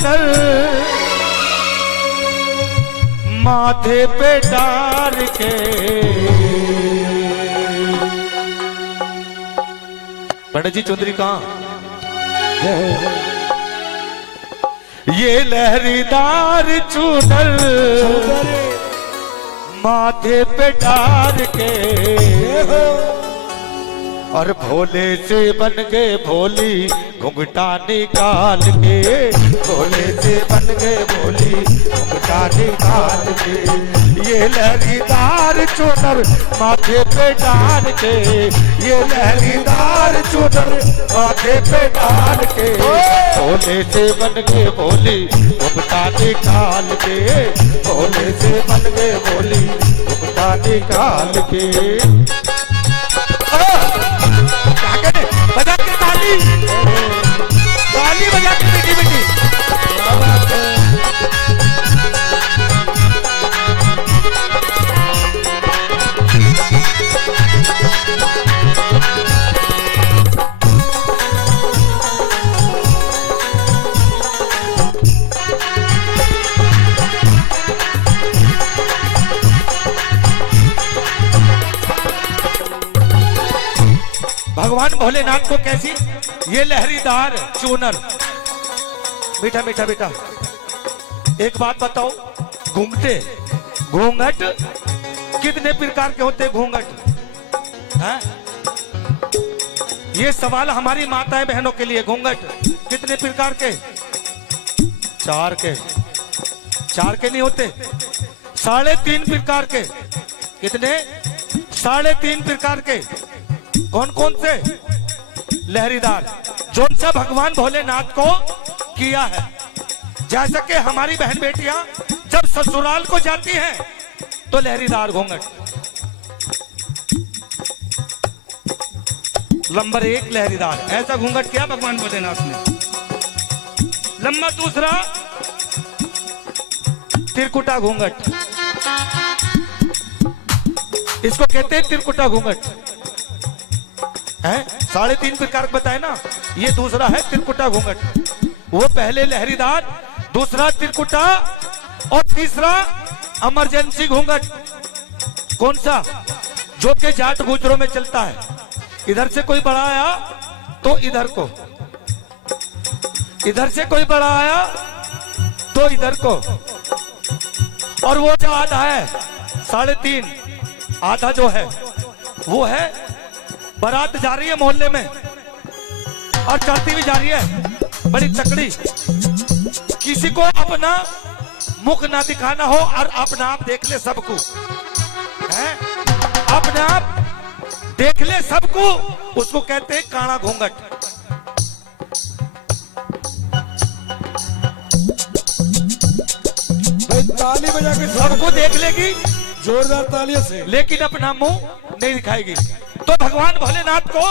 चूनर माथे पे डाल के। पंडित जी चुंदरी कहाँ? ये लहरीदार चूनर माथे पे डाल के और भोले से बन गए भोली घुंघटा निकाल के। भोले से बन गए भोली घुंघटा निकाल के। ये लहरीदार चूनर माथे पे डाल के। ये लहरीदार चूनर माथे पे डाल के। भोले से बन गए भोली घुंघटा निकाल के। भोले से बन गए भोली घुंघटा निकाल के। बजा के ताली, ताली बजा के बेटी बेटी। भगवान भोलेनाथ को कैसी ये लहरीदार चूनर। मीठा मीठा बेटा एक बात बताओ, घूंघटे घूंघट कितने प्रकार के होते हैं? घूंघट हैं? ये सवाल हमारी माताएं बहनों के लिए। घूंघट कितने प्रकार के? चार के। चार के नहीं होते, 3.5 प्रकार के। कितने? 3.5 प्रकार के। कौन कौन से? लहरीदार, जो सा भगवान भोलेनाथ को किया है। जैसा कि हमारी बहन बेटियां जब ससुराल को जाती हैं तो लहरीदार घूंघट। नंबर 1 लहरीदार, ऐसा घूंघट किया भगवान भोलेनाथ ने। नंबर 2 त्रिकुटा घूंघट, इसको कहते हैं त्रिकुटा घूंघट है। 3.5 प्रकार बताए ना, ये दूसरा है त्रिकुटा घूंघट। वो पहले लहरीदार, दूसरा त्रिकुटा और तीसरा इमरजेंसी घूंघट। कौन सा? जो के जाट गुजरों में चलता है। इधर से कोई बड़ा आया तो इधर को, इधर से कोई बड़ा आया तो इधर को। और वो जो आधा है 3.5, आधा जो है वो है बारात जा रही है मोहल्ले में और चढ़ती भी जा रही है बड़ी तकड़ी। किसी को अपना मुख ना दिखाना हो और अपना आप देख ले सबको, है? अपने आप देख ले सबको, उसको कहते हैं काड़ा घूंघट। ताली बजा के सबको देख लेगी जोरदार तालियों से, लेकिन अपना मुंह नहीं दिखाएगी। तो भगवान भोलेनाथ को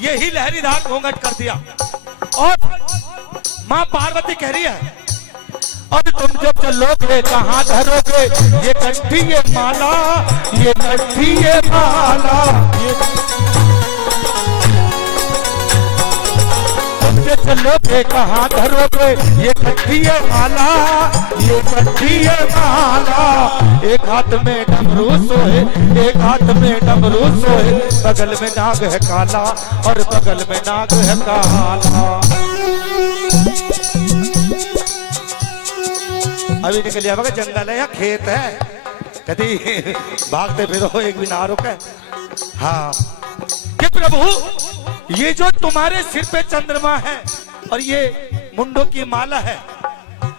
यही लहरीदार घूंघट कर दिया। और मां पार्वती कह रही है, और तुम जब चलोगे कहां धरोगे ये कंठी ये माला, ये कंठी ये माला। तुम जब चलोगे कहां धरोगे ये कंठी ये माला, ये कंठी ये माला। एक हाथ में डमरू सोए, एक हाथ में डमरू सोए, बगल में नाग है काला और बगल में नाग है काला। अभी निकल जाएगा, जंगल है या खेत है, कभी भागते फिरो एक भी ना रुके। हाँ कि प्रभु ये जो तुम्हारे सिर पे चंद्रमा है और ये मुंडों की माला है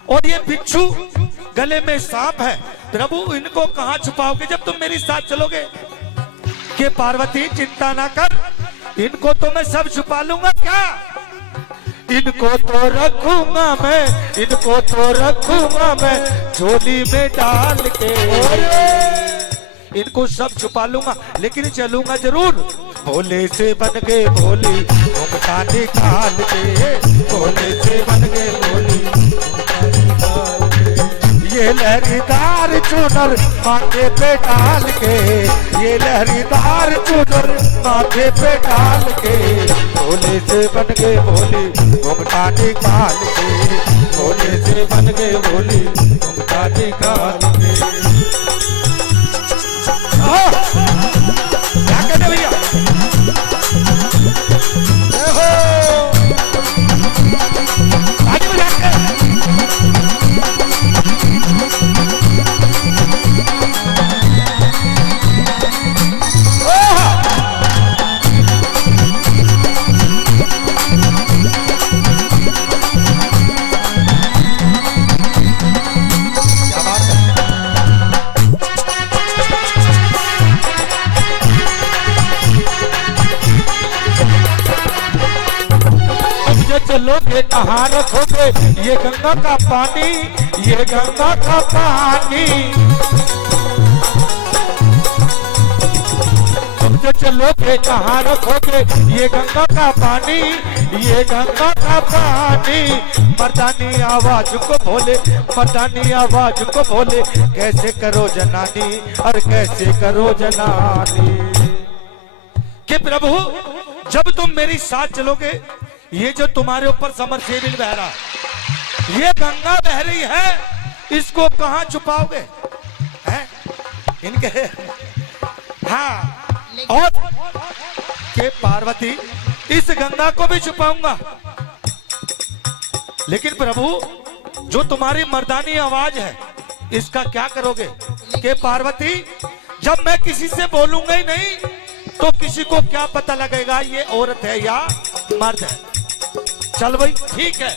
और ये बिच्छू गले में सांप है, प्रभु इनको कहां छुपाओगे जब तुम मेरे साथ चलोगे? कि पार्वती चिंता ना कर, इनको तो मैं सब छुपा लूंगा। क्या? इनको तो रखूंगा मैं, इनको तो रखूंगा मैं झोली में डाल के। इनको सब छुपा लूंगा लेकिन चलूंगा जरूर। भोले से बन गए भोली घूंघटा निकाल के, भोले से बन गए भोली घूंघटा निकाल के। ये लहरीदार चूनर माथे पे डाल के, ये लहरीदार चूनर माथे पे डाल के। भोले से बन गए भोली घूंघटा निकाल के, भोले से बन गए भोली घूमता निकाल के। क्या कहते भैया? देखो आगे बजा के। चलोगे कहाँ रखोगे ये गंगा का पानी, ये गंगा का पानी। तुम जो चलोगे कहाँ रखोगे ये गंगा का पानी, ये गंगा का पानी। मर्दानी आवाज को बोले, मर्दानी आवाज को बोले, कैसे करो जनानी और कैसे करो जनानी। कि प्रभु जब तुम मेरी साथ चलोगे, ये जो तुम्हारे ऊपर समरसेबिल बह रहा, ये गंगा बह रही है, इसको कहां छुपाओगे? हैं? इनके हाँ, और के पार्वती इस गंगा को भी छुपाऊंगा। लेकिन प्रभु जो तुम्हारी मर्दानी आवाज है, इसका क्या करोगे? के पार्वती जब मैं किसी से बोलूंगा ही नहीं, तो किसी को क्या पता लगेगा ये औरत है या मर्द है? चल भाई ठीक है,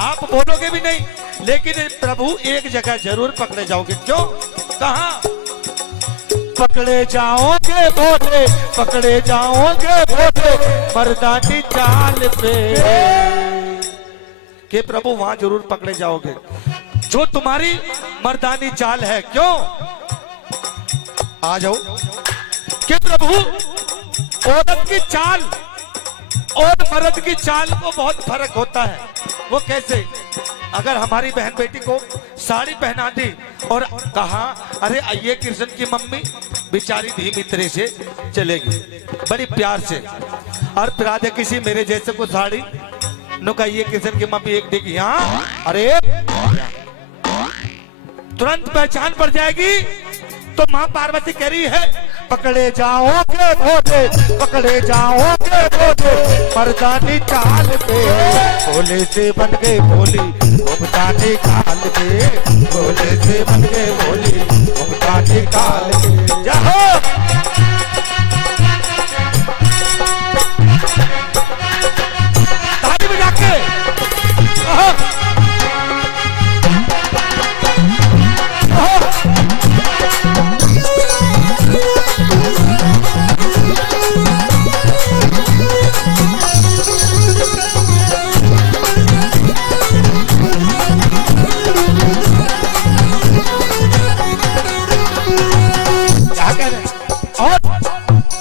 आप बोलोगे भी नहीं, लेकिन प्रभु एक जगह जरूर पकड़े जाओगे। क्यों? कहां पकड़े जाओगे बोले, पकड़े जाओगे बोले, मर्दानी चाल पे। कि प्रभु वहां जरूर पकड़े जाओगे, जो तुम्हारी मर्दानी चाल है। क्यों? आ जाओ। कि प्रभु औरत की चाल और मर्द की चाल को बहुत फर्क होता है। वो कैसे? अगर हमारी बहन बेटी को साड़ी पहना दी और कहा अरे आइए कृष्ण की मम्मी, बेचारी धीमी तरह से चलेगी बड़ी प्यार से, और फिर आधे किसी मेरे जैसे को साड़ी नो कहिए कृष्ण की मम्मी एक देगी, हाँ अरे तुरंत पहचान पड़ जाएगी। तो माँ पार्वती कह रही है पकड़े जाओगे भोले, पकड़े जाओगे भोले, मर्दानी चाल पे। भोले से बन गए भोली घूमता निकाल के, भोले से बन गए भोली घूमता निकाल के। जाओ ताली बजा के।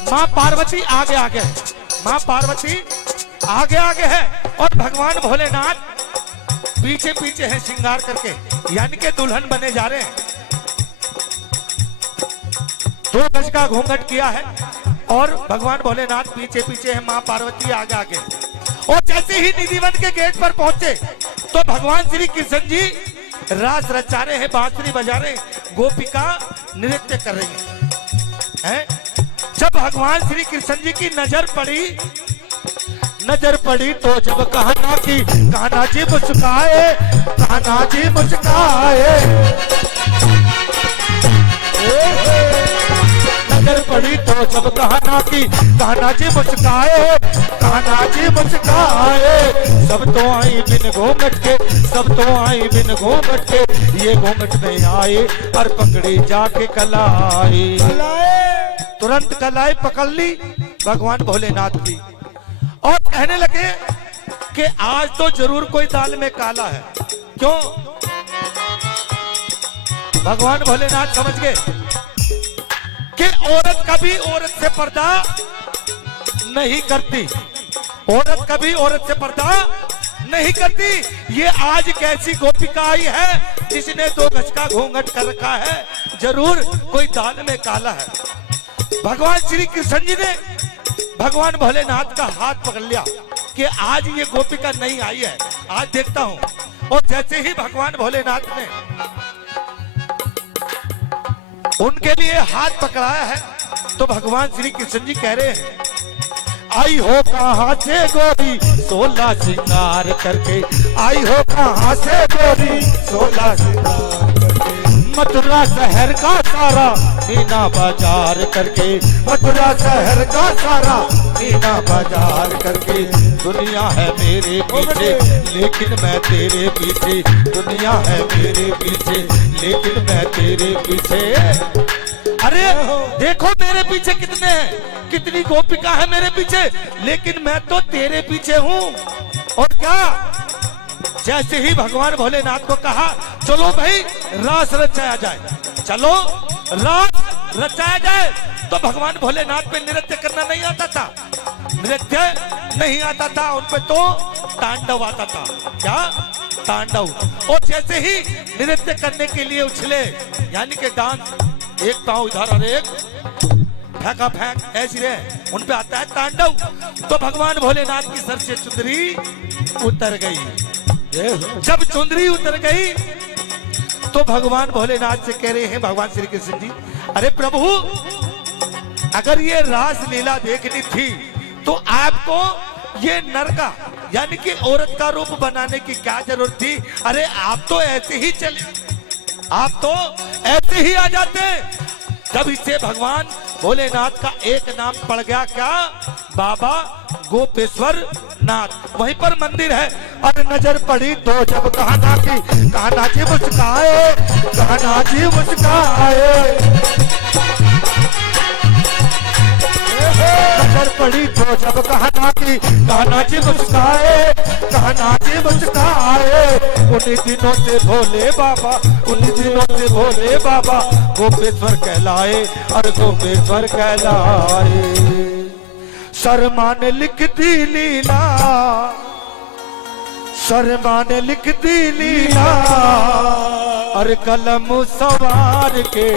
माँ पार्वती आगे आगे है, माँ पार्वती आगे आगे है, और भगवान भोलेनाथ पीछे पीछे है श्रृंगार करके, यानी के दुल्हन बने जा रहे हैं। 2 गज का घूंघट किया है और भगवान भोलेनाथ पीछे पीछे है, माँ पार्वती आगे आगे। और जैसे ही निधिवन के गेट पर पहुंचे तो भगवान श्री कृष्ण जी रास रचा रहे हैं, बांसुरी बजा रहे हैं, गोपिका नृत्य कर रही है। जब भगवान श्री कृष्ण जी की नजर पड़ी तो जब कहना जी मुस्काए, कहना जी मुस्काए। नजर पड़ी तो जब कहना जी मुस्काए, कहना जी मुस्काए। सब तो आई बिन घूंघट के, सब तो आई बिन घूंघट के, ये घूंघट में आए और पकड़ी जाके कलाई। तुरंत कलाई पकड़ ली भगवान भोलेनाथ की, और कहने लगे कि आज तो जरूर कोई दाल में काला है। क्यों? भगवान भोलेनाथ समझ गए कि औरत कभी औरत से पर्दा नहीं करती, औरत कभी औरत से पर्दा नहीं करती। ये आज कैसी गोपिका आई है जिसने 2 गज का घूंघट कर रखा है, जरूर कोई दाल में काला है। भगवान श्री कृष्ण जी ने भगवान भोलेनाथ का हाथ पकड़ लिया कि आज ये गोपिका नहीं आई है, आज देखता हूं। और जैसे ही भगवान भोलेनाथ ने उनके लिए हाथ पकड़ाया है तो भगवान श्री कृष्ण जी कह रहे हैं, आई हो कहां से गोरी 16 श्रृंगार करके, आई हो कहां से गोरी 16 श्रृंगार करके, मथुरा शहर का सारा मीना बाजार करके, मथुरा शहर का सारा मीना बाजार करके, दुनिया है मेरे पीछे लेकिन मैं तेरे पीछे, दुनिया है मेरे पीछे लेकिन मैं तेरे पीछे। अरे देखो मेरे पीछे कितने हैं, कितनी गोपिका है मेरे पीछे, लेकिन मैं तो तेरे पीछे हूँ। और क्या, जैसे ही भगवान भोलेनाथ को कहा चलो भाई रास रचाया जाए, चलो रास रचाया जाए, तो भगवान भोलेनाथ पे नृत्य करना नहीं आता था, नृत्य नहीं आता था उन पे, तो तांडव आता था। क्या तांडव। और जैसे ही नृत्य करने के लिए उछले, यानी कि डांस, एक पांव इधर और एक फेंका फेंक ऐसी रहे, उन पे आता है तांडव। तो भगवान भोलेनाथ की सर से चुंदरी उतर गई। जब चुंदरी उतर गई तो भगवान भोलेनाथ से कह रहे हैं भगवान श्री कृष्ण जी, अरे प्रभु अगर ये रास लीला देखनी थी तो आपको ये नर का यानी कि औरत का रूप बनाने की क्या जरूरत थी? अरे आप तो ऐसे ही चले, आप तो ऐसे ही आ जाते। तब इससे भगवान भोलेनाथ का एक नाम पड़ गया, क्या? बाबा गोपेश्वर नाथ। वहीं पर मंदिर है। और नजर पड़ी तो जब कान्हा जी मुस्काए, कान्हा जी मुस्काए, नजर पड़ी तो जब कान्हा जी मुस्काए, कान्हा जी मुस्काए। उन्हीं दिनों से भोले बाबा, उन्हीं दिनों से भोले बाबा गोपेश्वर कहलाए और गोपेश्वर कहलाए। शर्मा ने लिख दी लीला, शर्मा ने लिख दी लीला, और कलम सवार के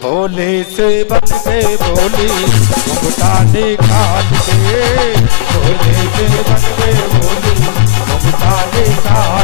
भोले से बन गए भोली घुंघटा निकाल के, भोले से बन गए भोली घुंघटा निकाल